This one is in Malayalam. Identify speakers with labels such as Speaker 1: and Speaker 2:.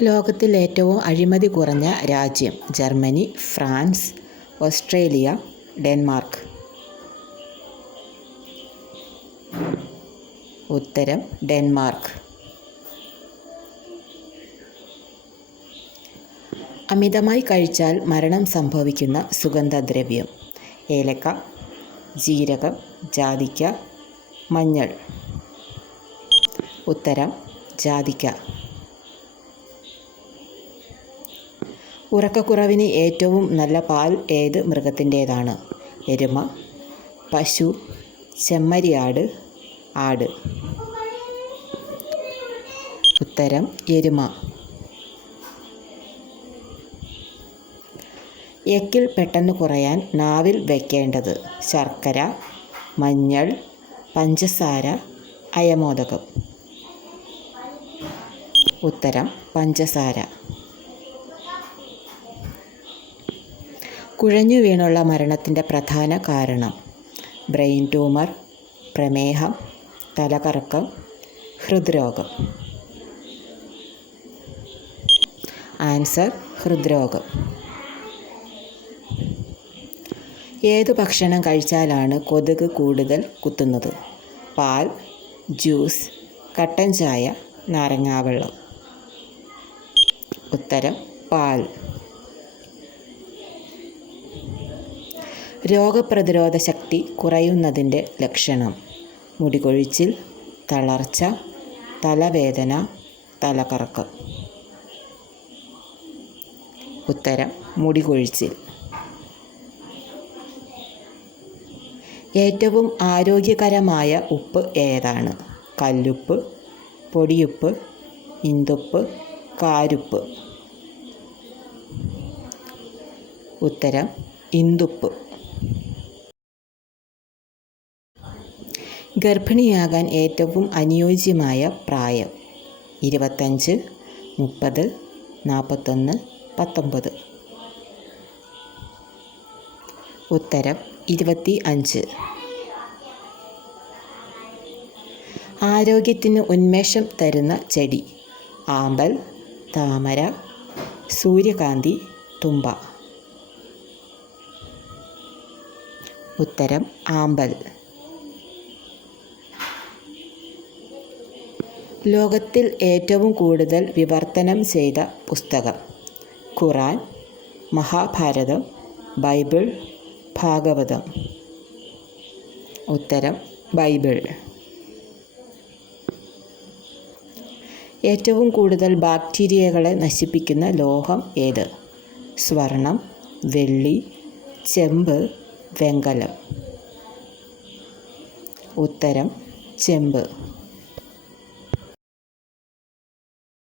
Speaker 1: ലോകത്തിൽ ഏറ്റവും അഴിമതി കുറഞ്ഞ രാജ്യം ജർമ്മനി ഫ്രാൻസ് ഓസ്ട്രേലിയ ഡെൻമാർക്ക്. ഉത്തരം ഡെൻമാർക്ക്. അമിതമായി കഴിച്ചാൽ മരണം സംഭവിക്കുന്ന സുഗന്ധദ്രവ്യം. ഏലക്ക ജീരകം ജാതിക്ക മഞ്ഞൾ. ഉത്തരം ജാതിക്ക. ഉറക്കക്കുറവിന് ഏറ്റവും നല്ല പാൽ ഏത് മൃഗത്തിന്റേതാണ്? എരുമ പശു ചെമ്മരിയാട് ആട്. ഉത്തരം എരുമ. എക്കിൽ പെട്ടെന്ന് കുറയാൻ നാവിൽ വയ്ക്കേണ്ടത് ശർക്കര മഞ്ഞൾ പഞ്ചസാര അയമോദകം. ഉത്തരം പഞ്ചസാര. കുഴഞ്ഞു വീണുള്ള മരണത്തിന്റെ പ്രധാന കാരണം. ബ്രെയിൻ ട്യൂമർ പ്രമേഹം തലകറക്കം ഹൃദ്രോഗം. ആൻസർ ഹൃദ്രോഗം. ഏതു ഭക്ഷണം കഴിച്ചാലാണ് കൊതുക് കൂടുതൽ കുത്തുന്നത്? പാൽ ജ്യൂസ് കട്ടൻ ചായ നാരങ്ങാവെള്ളം. ഉത്തരം പാൽ. രോഗപ്രതിരോധ ശക്തി കുറയുന്നതിന്റെ ലക്ഷണം. മുടികൊഴിച്ചിൽ തളർച്ച തലവേദന തലകറക്കം. ഉത്തരം മുടികൊഴിച്ചിൽ. ഏറ്റവും ആരോഗ്യകരമായ ഉപ്പ് ഏതാണ്? കല്ലുപ്പ് പൊടിയുപ്പ് ഇന്തുപ്പ് കാരുപ്പ്. ഉത്തരം ഇന്തുപ്പ്. ഗർഭിണിയാകാൻ ഏറ്റവും അനുയോജ്യമായ പ്രായം. ഇരുപത്തഞ്ച് മുപ്പത് നാൽപ്പത്തൊന്ന് പത്തൊമ്പത്. ഉത്തരം ഇരുപത്തി അഞ്ച് ആരോഗ്യത്തിന് ഉന്മേഷം തരുന്ന ചെടി. ആമ്പൽ താമര സൂര്യകാന്തി തുമ്പ. ഉത്തരം ആമ്പൽ. ലോകത്തിൽ ഏറ്റവും കൂടുതൽ വിവർത്തനം ചെയ്ത പുസ്തകം. ഖുറാൻ മഹാഭാരതം ബൈബിൾ ഭാഗവതം. ഉത്തരം ബൈബിൾ. ഏറ്റവും കൂടുതൽ ബാക്ടീരിയകളെ നശിപ്പിക്കുന്ന ലോഹം ഏത്? സ്വർണം വെള്ളി ചെമ്പ് വെങ്കലം. ഉത്തരം ചെമ്പ്.